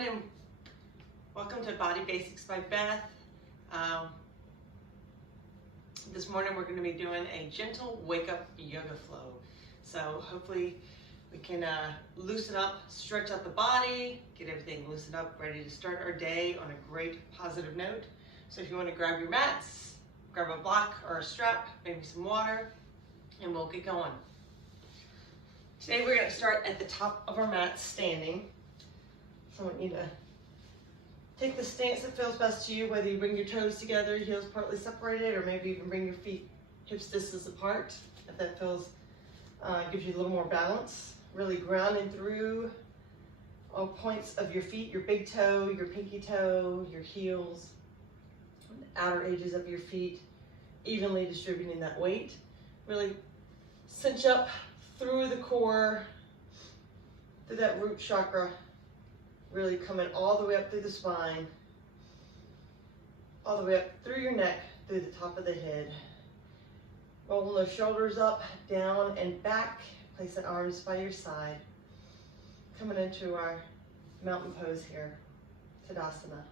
morning. Welcome to Body Basics by Beth. This morning we're going to be doing a gentle wake-up yoga flow. So hopefully we can loosen up, stretch out the body, get everything loosened up, ready to start our day on a great positive note. So if you want to grab your mats, grab a block or a strap, maybe some water, and we'll get going. Today we're going to start at the top of our mat standing. So I want you to take the stance that feels best to you, whether you bring your toes together, heels partly separated, or maybe you can bring your feet hips distance apart, if that feels, gives you a little more balance. Really grounding through all points of your feet, your big toe, your pinky toe, your heels, the outer edges of your feet, evenly distributing that weight. Really cinch up through the core, through that root chakra, really coming all the way up through the spine, all the way up through your neck, through the top of the head. Rolling those shoulders up, down, and back. Place the arms by your side. Coming into our mountain pose here, Tadasana.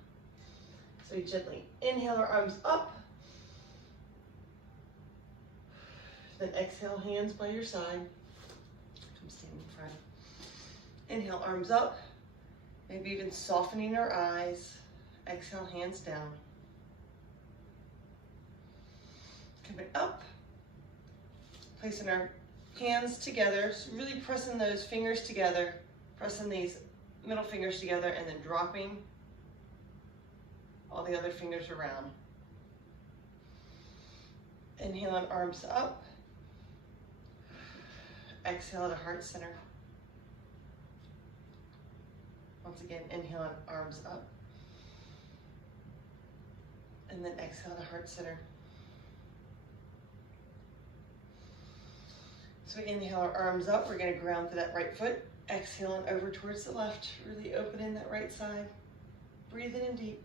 So you gently inhale our arms up. Then exhale, hands by your side. Come stand in front. Inhale, arms up. Maybe even softening our eyes. Exhale, hands down. Coming up. Placing our hands together. So really pressing those fingers together. Pressing these middle fingers together and then dropping all the other fingers around. Inhaling, arms up. Exhale to heart center. Once again, inhaling, arms up. And then exhale to heart center. So we inhale our arms up. We're going to ground through that right foot. Exhaling over towards the left. Really opening that right side. Breathing in deep.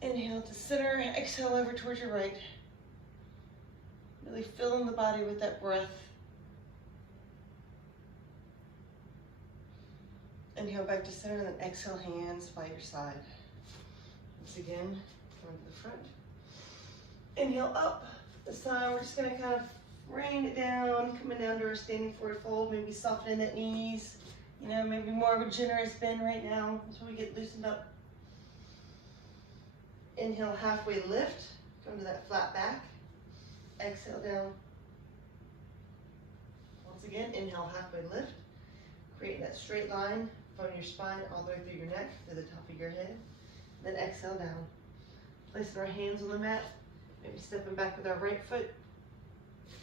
Inhale to center. Exhale over towards your right. Really filling the body with that breath. Inhale back to center and then exhale, hands by your side. Once again, coming to the front. Inhale up. This time we're just going to kind of rain it down, coming down to our standing forward fold, maybe softening that knees. You know, maybe more of a generous bend right now until we get loosened up. Inhale, halfway lift. Come to that flat back. Exhale down. Once again, inhale, halfway lift. Creating that straight line from your spine all the way through your neck to the top of your head. Then exhale down. Placing our hands on the mat. Maybe stepping back with our right foot.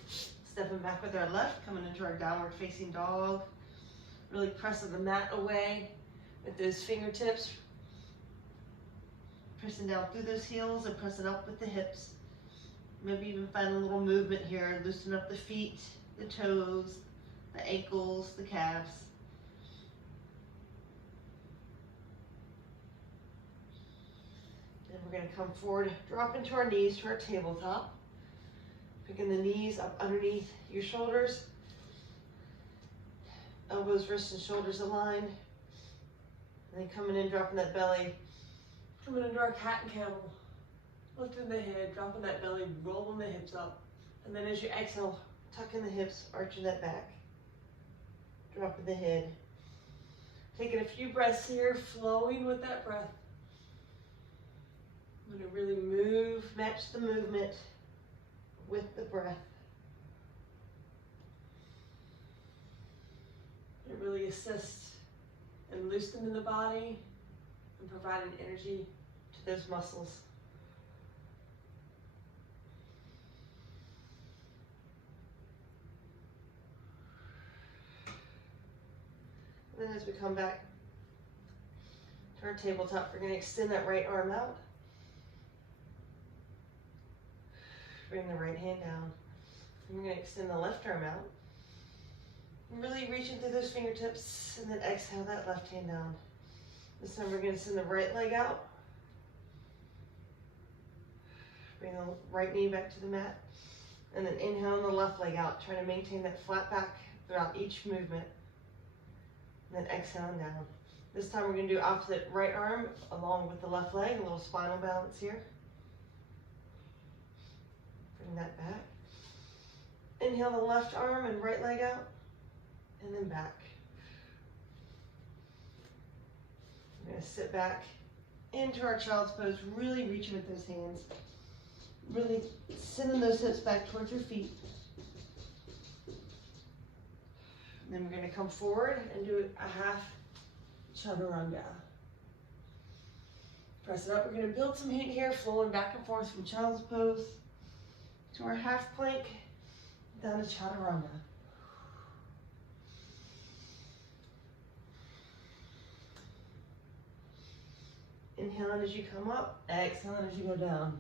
Stepping back with our left. Coming into our downward facing dog. Really pressing the mat away with those fingertips. Pressing down through those heels and pressing up with the hips. Maybe even find a little movement here. Loosen up the feet, the toes, the ankles, the calves. Then we're going to come forward, drop into our knees to our tabletop. Picking the knees up underneath your shoulders. Elbows, wrists, and shoulders aligned. And then coming in, dropping that belly. Coming into our cat and camel. Lifting the head, dropping that belly, rolling the hips up. And then as you exhale, tucking the hips, arching that back. Dropping the head. Taking a few breaths here, flowing with that breath. I'm going to really move, match the movement with the breath. It really assists in loosening the body and providing energy to those muscles. And then as we come back to our tabletop, we're going to extend that right arm out. Bring the right hand down. And we're going to extend the left arm out. And really reaching through those fingertips and then exhale that left hand down. This time we're going to send the right leg out. Bring the right knee back to the mat. And then inhale the left leg out. Try to maintain that flat back throughout each movement. And then exhaling down. This time we're going to do opposite right arm along with the left leg, a little spinal balance here. Bring that back. Inhale the left arm and right leg out, and then back. We're going to sit back into our child's pose, really reaching with those hands. Really sending those hips back towards your feet. And then we're going to come forward and do a half chaturanga. Press it up. We're going to build some heat here, flowing back and forth from child's pose to our half plank down to chaturanga. Inhaling as you come up, exhaling as you go down.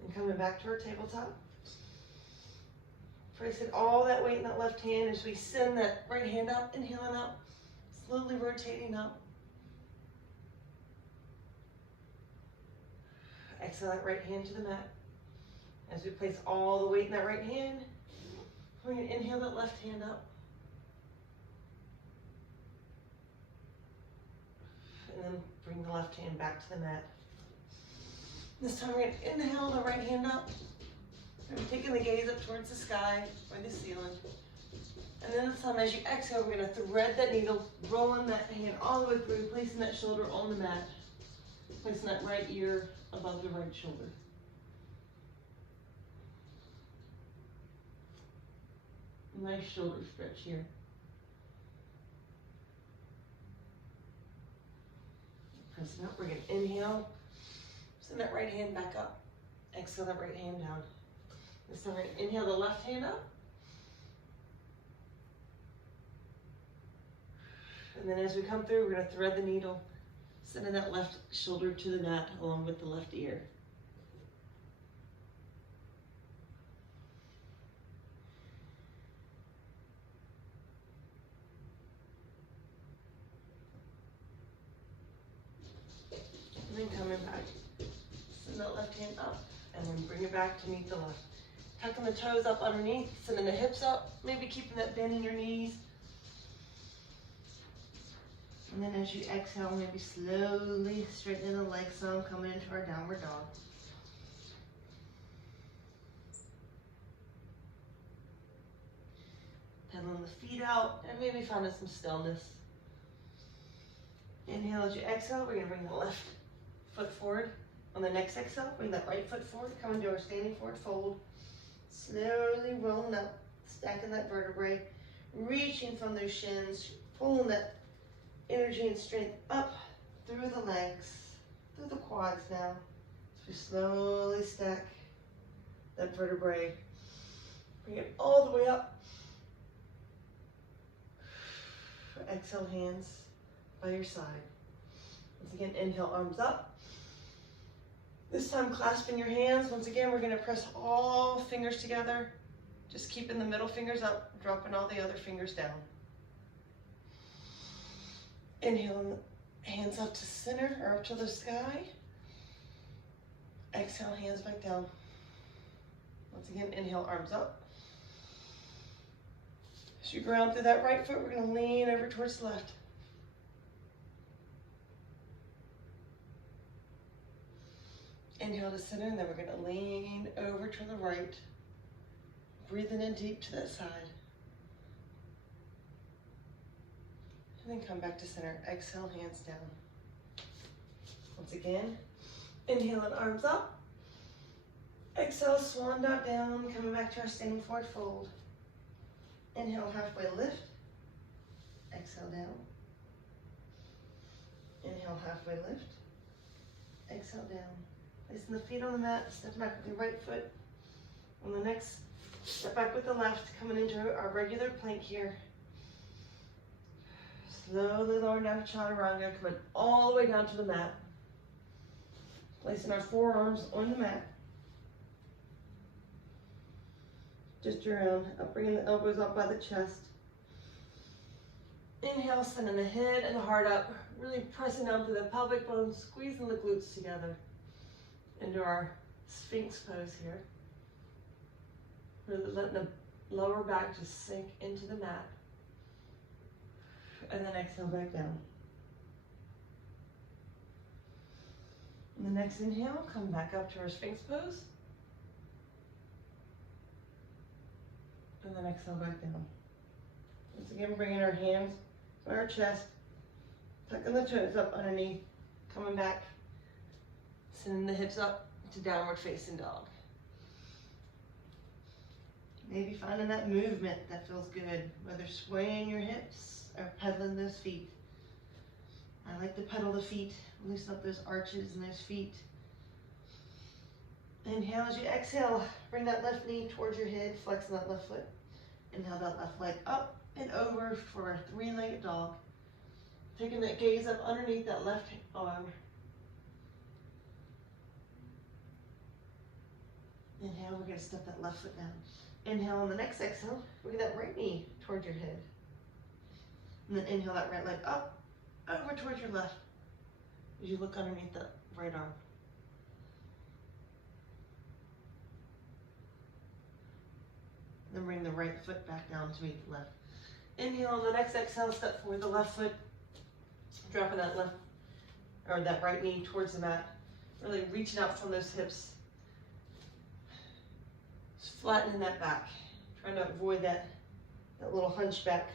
And coming back to our tabletop. Placing all that weight in that left hand as we send that right hand up, inhaling up, slowly rotating up. Exhale that right hand to the mat. As we place all the weight in that right hand, we're going to inhale that left hand up. And then bring the left hand back to the mat. This time we're going to inhale the right hand up. And we're taking the gaze up towards the sky or the ceiling. And then this time as you exhale, we're going to thread that needle, rolling that hand all the way through, placing that shoulder on the mat, placing that right ear above the right shoulder. Nice shoulder stretch here. Pressing up, we're going to inhale, send that right hand back up. Exhale that right hand down. This time we're going to inhale the left hand up. And then as we come through, we're going to thread the needle, sending that left shoulder to the mat along with the left ear. And then coming back, send that left hand up, and then bring it back to meet the left. Tucking the toes up underneath, sending the hips up, maybe keeping that bend in your knees. And then as you exhale, maybe slowly straightening the legs some, coming into our downward dog. Pedaling the feet out, and maybe finding some stillness. Inhale as you exhale, we're going to bring the left foot forward. On the next exhale, bring that right foot forward, come into our standing forward fold. Slowly rolling up, stacking that vertebrae, reaching from those shins, pulling that energy and strength up through the legs, through the quads now. So we slowly stack that vertebrae. Bring it all the way up. Exhale, hands by your side. Once again, inhale, arms up. This time, clasping your hands. Once again, we're going to press all fingers together. Just keeping the middle fingers up, dropping all the other fingers down. Inhaling, hands up to center or up to the sky. Exhale, hands back down. Once again, inhale, arms up. As you ground through that right foot, we're going to lean over towards the left. Inhale to center, and then we're going to lean over to the right. Breathing in deep to that side. And then come back to center. Exhale, hands down. Once again, inhaling, arms up. Exhale, swan dot down, coming back to our standing forward fold. Inhale, halfway lift. Exhale, down. Inhale, halfway lift. Exhale, down. Placing the feet on the mat, step back with your right foot. On the next, step back with the left, coming into our regular plank here. Slowly lowering down to chaturanga, coming all the way down to the mat. Placing our forearms on the mat. Just around, up, bringing the elbows up by the chest. Inhale, sending the head and the heart up, really pressing down through the pelvic bones, squeezing the glutes together into our Sphinx pose here. Really letting the lower back just sink into the mat. And then exhale back down. And the next inhale, come back up to our Sphinx pose. And then exhale back down. Once again, bringing our hands on our chest, tucking the toes up underneath, coming back, sending the hips up to downward facing dog. Maybe finding that movement that feels good, whether swaying your hips or pedaling those feet. I like to pedal the feet, loosen up those arches and those feet. Inhale as you exhale, bring that left knee towards your head, flexing that left foot. Inhale that left leg up and over for a three-legged dog. Taking that gaze up underneath that left arm. Inhale, we're going to step that left foot down. Inhale on the next exhale, bring that right knee towards your head. And then inhale that right leg up, over towards your left, as you look underneath the right arm. Then bring the right foot back down to meet the left. Inhale on the next exhale, step forward the left foot, dropping that left, or that right knee towards the mat. Really reaching out from those hips. Just flattening that back, trying to avoid that little hunchback.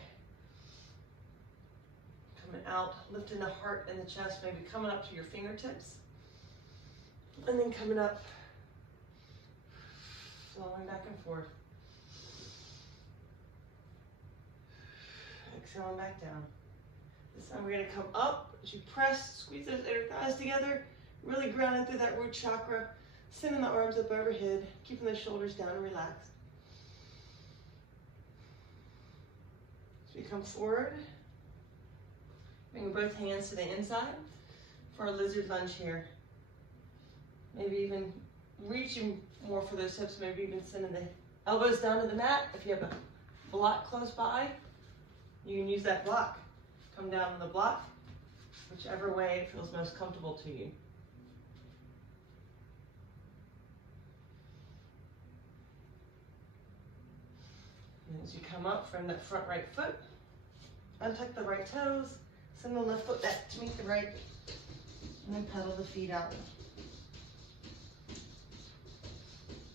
Coming out, lifting the heart and the chest, maybe coming up to your fingertips. And then coming up, flowing back and forth. Exhaling back down. This time we're going to come up as you press, squeeze those inner thighs together, really grounding through that root chakra, sending the arms up overhead, keeping the shoulders down and relaxed. As we come forward, bring both hands to the inside for a lizard lunge here. Maybe even reaching more for those hips, maybe even sending the elbows down to the mat. If you have a block close by, you can use that block. Come down on the block, whichever way feels most comfortable to you. And as you come up from that front right foot, untuck the right toes, send the left foot back to meet the right, and then pedal the feet out.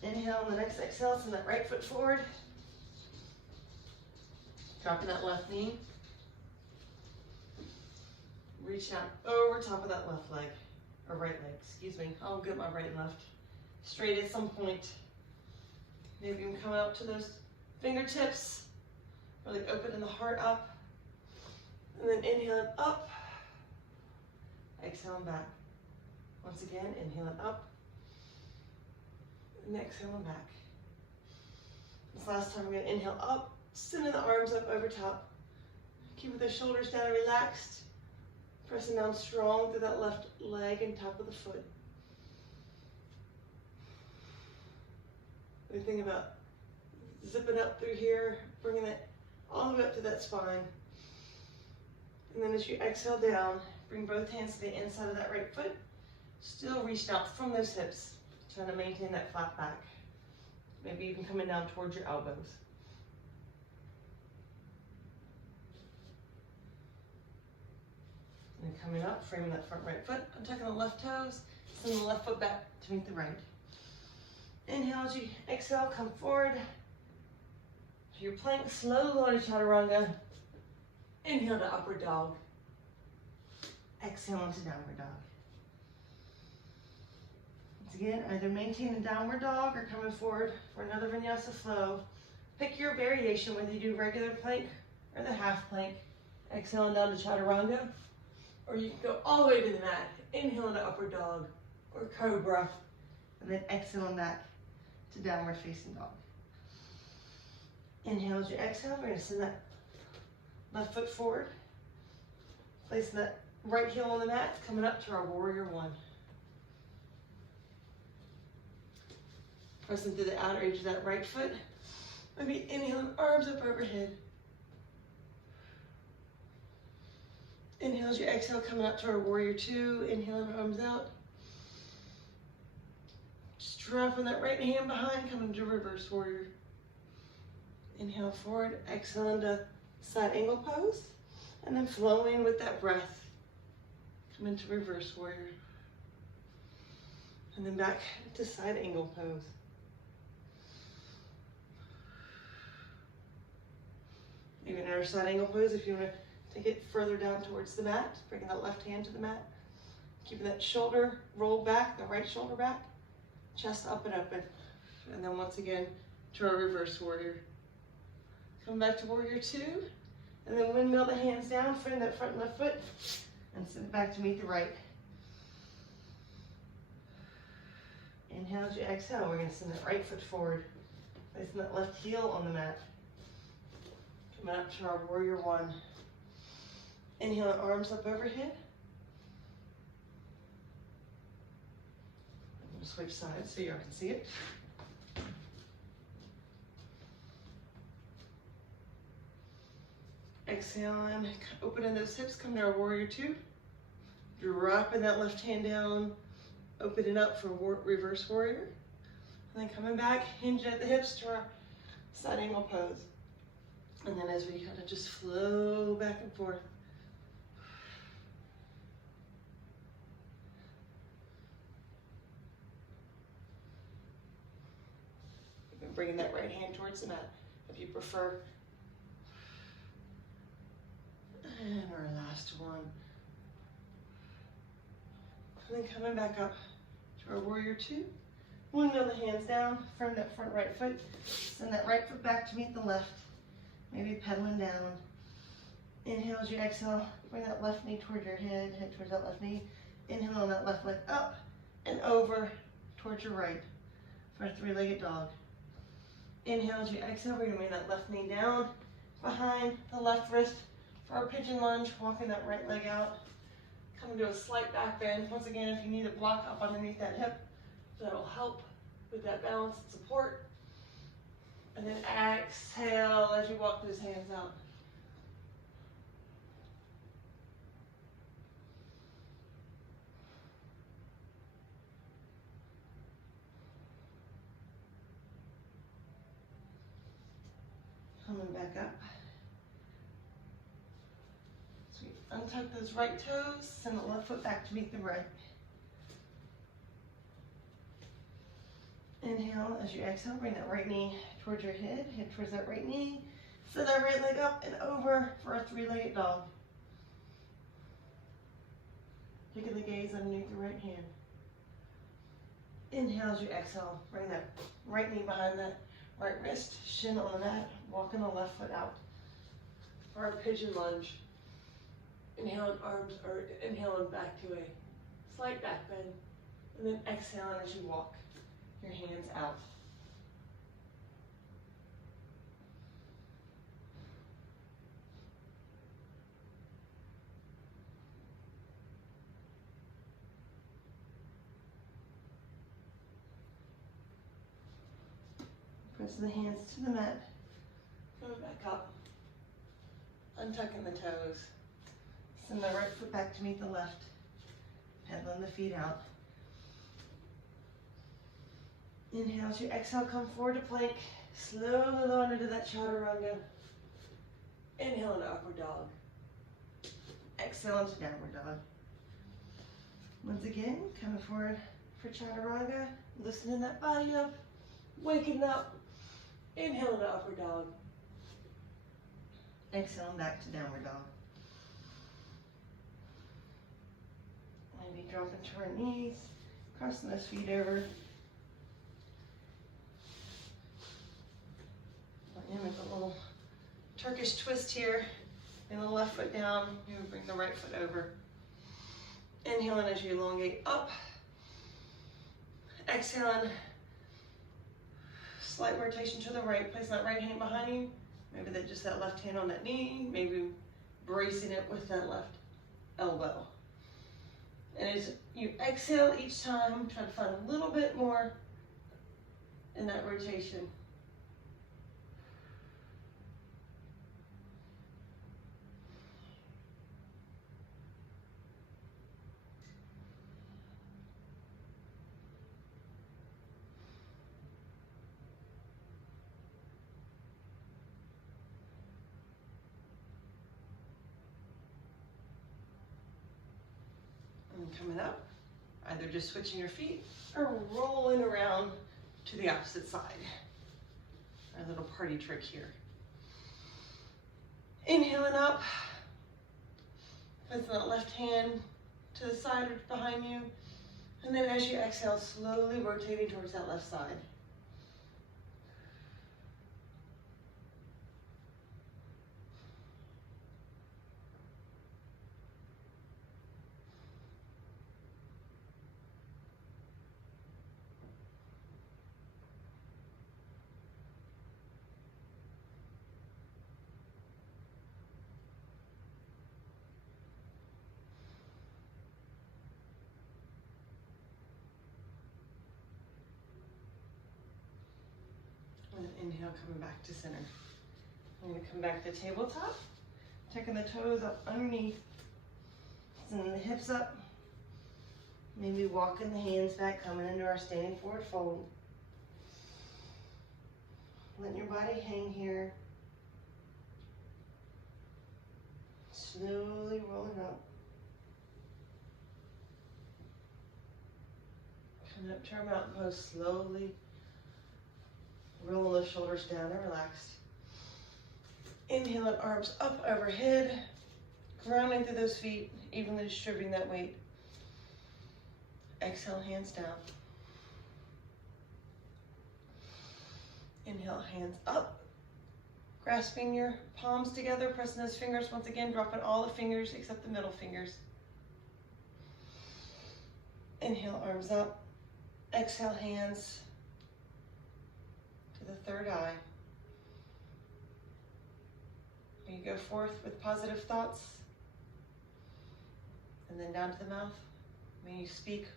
Inhale, on the next exhale, send that right foot forward. Dropping that left knee. Reach out over top of that left leg, or right leg, excuse me. I'll get my right and left straight at some point. Maybe I'm coming up to those fingertips, really opening the heart up. And then inhaling up, exhaling back. Once again, inhaling up, and exhaling back. This last time we're going to inhale up, sending the arms up over top. Keeping the shoulders down and relaxed. Pressing down strong through that left leg and top of the foot. We think about zipping up through here, bringing it all the way up to that spine. And then as you exhale down, bring both hands to the inside of that right foot. Still reaching out from those hips, trying to maintain that flat back. Maybe even coming down towards your elbows. And coming up, framing that front right foot, untucking the left toes, sending the left foot back to meet the right. Inhale as you exhale, come forward. To your plank, slow lower chaturanga. Inhale to upward dog. Exhale into downward dog. Once again, either maintain the downward dog or coming forward for another Vinyasa flow. Pick your variation, whether you do regular plank or the half plank. Exhaling down to chaturanga. Or you can go all the way to the mat. Inhale into upward dog or cobra. And then exhaling back to downward facing dog. Inhale as you exhale. We're going to send that left foot forward. Placing that right heel on the mat. Coming up to our warrior one. Pressing through the outer edge of that right foot. Maybe inhaling, arms up overhead. Inhale as you exhale, coming up to our warrior two. Inhaling, arms out. Just dropping that right hand behind, coming to reverse warrior. Inhale forward, exhale into side angle pose, and then flowing with that breath. Come into reverse warrior. And then back to side angle pose. Even in our side angle pose, if you want to take it further down towards the mat, bring that left hand to the mat. Keeping that shoulder rolled back, the right shoulder back, chest up and open. And then once again, to our reverse warrior. Come back to warrior two, and then windmill the hands down, frame that front left foot, and send it back to meet the right. Inhale as you exhale, we're going to send that right foot forward, placing that left heel on the mat. Coming up to our warrior one. Inhale, arms up overhead. We'll switch sides so y'all can see it. Exhale and opening those hips, come to our warrior two. Dropping that left hand down, open it up for reverse warrior. And then coming back, hinging at the hips to our side angle pose. And then as we kind of just flow back and forth. You can bring that right hand towards the mat if you prefer. And our last one. And then coming back up to our warrior two. Windmill the hands down, firm that front right foot. Send that right foot back to meet the left. Maybe pedaling down. Inhale as you exhale, bring that left knee towards your head, head towards that left knee. Inhale on that left leg up and over towards your right for a three-legged dog. Inhale as you exhale, we're gonna bring that left knee down behind the left wrist for our pigeon lunge, walking that right leg out. Coming to a slight back bend. Once again, if you need a block up underneath that hip, that'll help with that balance and support. And then exhale as you walk those hands out. Coming back up. So we untuck those right toes, send the left foot back to meet the right. Inhale as you exhale, bring that right knee towards your head towards that right knee. Send that right leg up and over for a three-legged dog. Taking the gaze underneath the right hand. Inhale as you exhale, bring that right knee behind that right wrist, shin on the mat, walking the left foot out. For our pigeon lunge. Inhaling arms, or inhaling back to a slight back bend, and then exhaling as you walk your hands out. Press the hands to the mat, coming back up, untucking the toes. Send the right foot back to meet the left, pedaling the feet out. Inhale as you exhale, come forward to plank. Slowly lower into that chaturanga. Inhale into upward dog. Exhale into downward dog. Once again, coming forward for chaturanga. Loosening that body up. Waking up. Inhale into upward dog. Exhale back to downward dog. Maybe dropping to our knees. Crossing those feet over. Make a little Turkish twist here. Bring the left foot down. You bring the right foot over. Inhaling as you elongate up. Exhaling. Slight rotation to the right. Place that right hand behind you. Maybe just that left hand on that knee. Maybe bracing it with that left elbow. And as you exhale each time, try to find a little bit more in that rotation. coming up, either just switching your feet or rolling around to the opposite side. Our little party trick here. Inhaling up, placing that left hand to the side or behind you. And then as you exhale, slowly rotating towards that left side. And inhale, coming back to center. I'm going to come back to tabletop, tucking the toes up underneath, sending the hips up, maybe walking the hands back, coming into our standing forward fold. Letting your body hang here. Slowly rolling up. Coming up to our mountain pose, slowly roll the shoulders down and relax. Inhaling, arms up overhead, grounding through those feet, evenly distributing that weight. Exhale, hands down. Inhale, hands up. Grasping your palms together, pressing those fingers once again, dropping all the fingers except the middle fingers. Inhale, arms up. Exhale, hands to the third eye. May you go forth with positive thoughts. And then down to the mouth. May you speak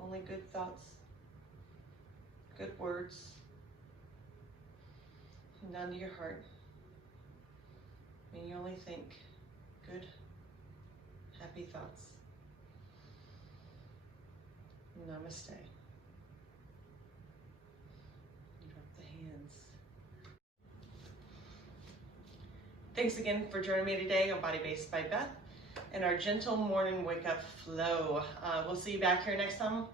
only good thoughts, good words. And down to your heart. May you only think good, happy thoughts. Namaste. Drop the hands. Thanks again for joining me today on Body Based by Beth and our gentle morning wake up flow. We'll see you back here next time.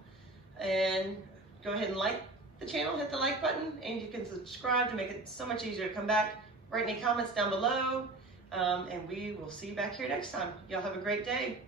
And go ahead and like the channel, hit the like button, and you can subscribe to make it so much easier to come back. Write any comments down below, and we will see you back here next time. Y'all have a great day.